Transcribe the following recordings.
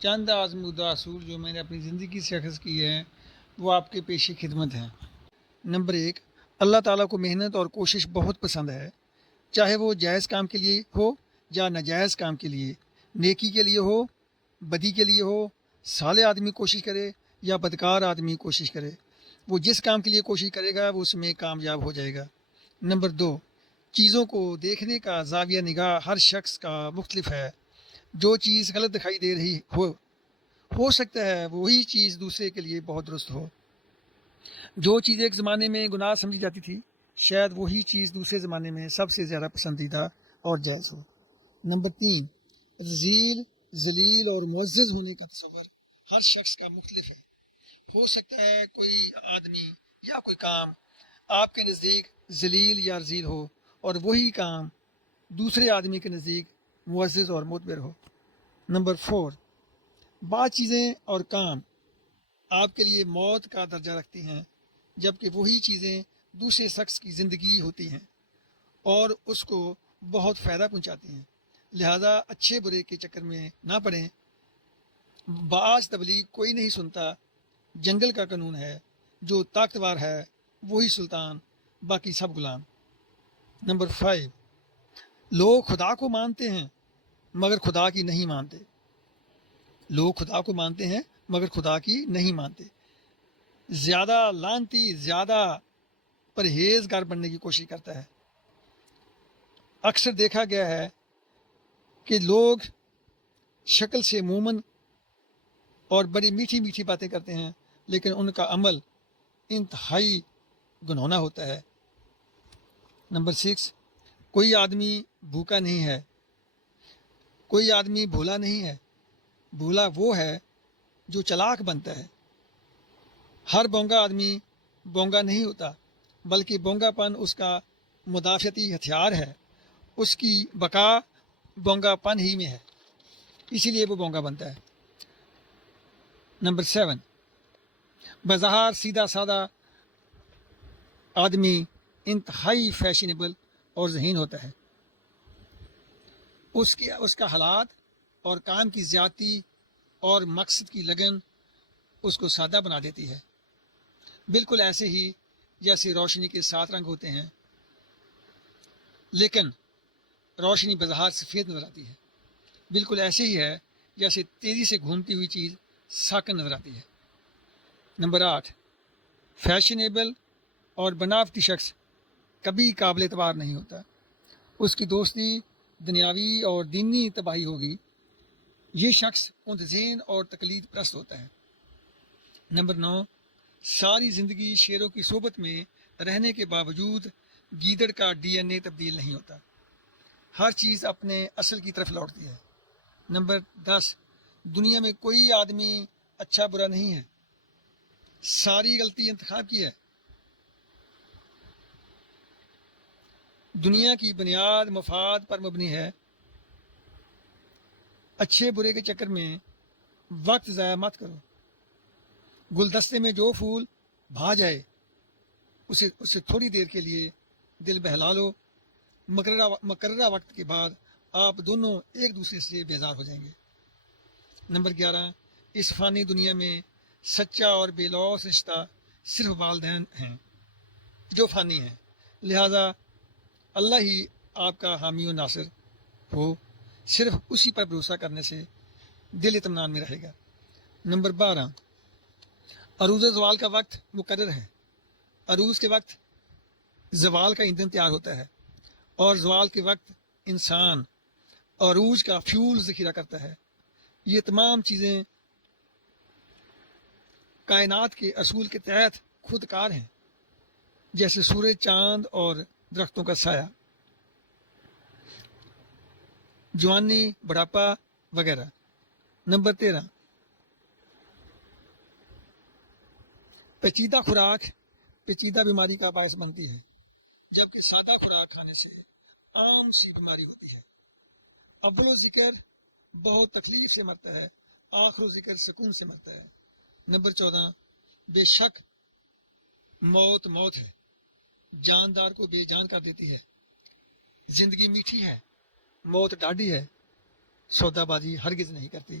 چند آزمودہ اصول جو میں نے اپنی زندگی سے اخذ کیے ہیں وہ آپ کے پیش خدمت ہیں۔ نمبر 1، اللہ تعالیٰ کو محنت اور کوشش بہت پسند ہے، چاہے وہ جائز کام کے لیے ہو یا ناجائز کام کے لیے، نیکی کے لیے ہو، بدی کے لیے ہو، صالح آدمی کوشش کرے یا بدکار آدمی کوشش کرے، وہ جس کام کے لیے کوشش کرے گا وہ اس میں کامیاب ہو جائے گا۔ نمبر 2، چیزوں کو دیکھنے کا زاویہ نگاہ ہر شخص کا مختلف ہے۔ جو چیز غلط دکھائی دے رہی ہو سکتا ہے وہی چیز دوسرے کے لیے بہت درست ہو۔ جو چیز ایک زمانے میں گناہ سمجھی جاتی تھی شاید وہی چیز دوسرے زمانے میں سب سے زیادہ پسندیدہ اور جائز ہو۔ نمبر 3، ذلیل اور معزز ہونے کا تصور ہر شخص کا مختلف ہے۔ ہو سکتا ہے کوئی آدمی یا کوئی کام آپ کے نزدیک ذلیل یا رذیل ہو اور وہی کام دوسرے آدمی کے نزدیک معزز اور معتبر ہو۔ نمبر 4، بعض چیزیں اور کام آپ کے لیے موت کا درجہ رکھتی ہیں جبکہ وہی چیزیں دوسرے شخص کی زندگی ہوتی ہیں اور اس کو بہت فائدہ پہنچاتی ہیں، لہذا اچھے برے کے چکر میں نہ پڑیں۔ بعض تبلیغ کوئی نہیں سنتا، جنگل کا قانون ہے، جو طاقتور ہے وہی سلطان، باقی سب غلام۔ نمبر 5، لوگ خدا کو مانتے ہیں مگر خدا کی نہیں مانتے۔ لوگ خدا کو مانتے ہیں مگر خدا کی نہیں مانتے۔ زیادہ لانتی زیادہ پرہیزگار بننے کی کوشش کرتا ہے۔ اکثر دیکھا گیا ہے کہ لوگ شکل سے مومن اور بڑی میٹھی میٹھی باتیں کرتے ہیں لیکن ان کا عمل انتہائی گنہونا ہوتا ہے۔ نمبر 6، کوئی آدمی بھوکا نہیں ہے، کوئی آدمی بھولا نہیں ہے، بھولا وہ ہے جو چلاک بنتا ہے۔ ہر بونگا آدمی بونگا نہیں ہوتا بلکہ بونگا پن اس کا مدافعتی ہتھیار ہے، اس کی بقا بونگا پن ہی میں ہے، اسی لیے وہ بونگا بنتا ہے۔ نمبر 7، بظاہر سیدھا سادہ آدمی انتہائی فیشنیبل اور ذہین ہوتا ہے۔ اس کا حالات اور کام کی زیادتی اور مقصد کی لگن اس کو سادہ بنا دیتی ہے، بالکل ایسے ہی جیسے روشنی کے 7 رنگ ہوتے ہیں لیکن روشنی بظاہر سفید نظر آتی ہے، بالکل ایسے ہی ہے جیسے تیزی سے گھومتی ہوئی چیز ساکن نظر آتی ہے۔ نمبر 8، فیشنیبل اور بناوٹی شخص کبھی قابل اعتبار نہیں ہوتا، اس کی دوستی دنیاوی اور دینی تباہی ہوگی۔ یہ شخص کند ذہن اور تقلید پرست ہوتا ہے۔ نمبر 9، ساری زندگی شیروں کی صحبت میں رہنے کے باوجود گیدڑ کا DNA تبدیل نہیں ہوتا، ہر چیز اپنے اصل کی طرف لوٹتی ہے۔ نمبر 10، دنیا میں کوئی آدمی اچھا برا نہیں ہے، ساری غلطی انتخاب کی ہے۔ دنیا کی بنیاد مفاد پر مبنی ہے، اچھے برے کے چکر میں وقت ضائع مت کرو۔ گلدستے میں جو پھول بھا جائے اسے تھوڑی دیر کے لیے دل بہلا لو، مقررہ وقت کے بعد آپ دونوں ایک دوسرے سے بیزار ہو جائیں گے۔ نمبر 11، اس فانی دنیا میں سچا اور بے لوث رشتہ صرف والدین ہیں جو فانی ہیں، لہذا اللہ ہی آپ کا حامی و ناصر ہو، صرف اسی پر بھروسہ کرنے سے دل اطمینان میں رہے گا۔ نمبر 12، عروج زوال کا وقت مقرر ہے، عروج کے وقت زوال کا ایندھن تیار ہوتا ہے اور زوال کے وقت انسان عروج کا فیول ذخیرہ کرتا ہے۔ یہ تمام چیزیں کائنات کے اصول کے تحت خود کار ہیں، جیسے سورج، چاند اور درختوں کا سایہ، جوانی، بڑھاپا وغیرہ۔ نمبر 13، پیچیدہ خوراک پیچیدہ بیماری کا باعث بنتی ہے جبکہ سادہ خوراک کھانے سے عام سی بیماری ہوتی ہے۔ اول و ذکر بہت تکلیف سے مرتا ہے، آخر و ذکر سکون سے مرتا ہے۔ نمبر 14، بے شک موت ہے، جاندار کو بے جان کر دیتی ہے۔ زندگی میٹھی ہے، موت ڈاڈھی ہے، سودا بازی ہرگز نہیں کرتی۔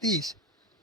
30,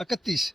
31,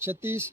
36,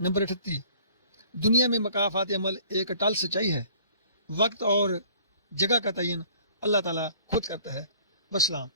نمبر 38، دنیا میں مقافات عمل ایک اٹل سچائی ہے، وقت اور جگہ کا تعین اللہ تعالیٰ خود کرتا ہے۔ والسلام۔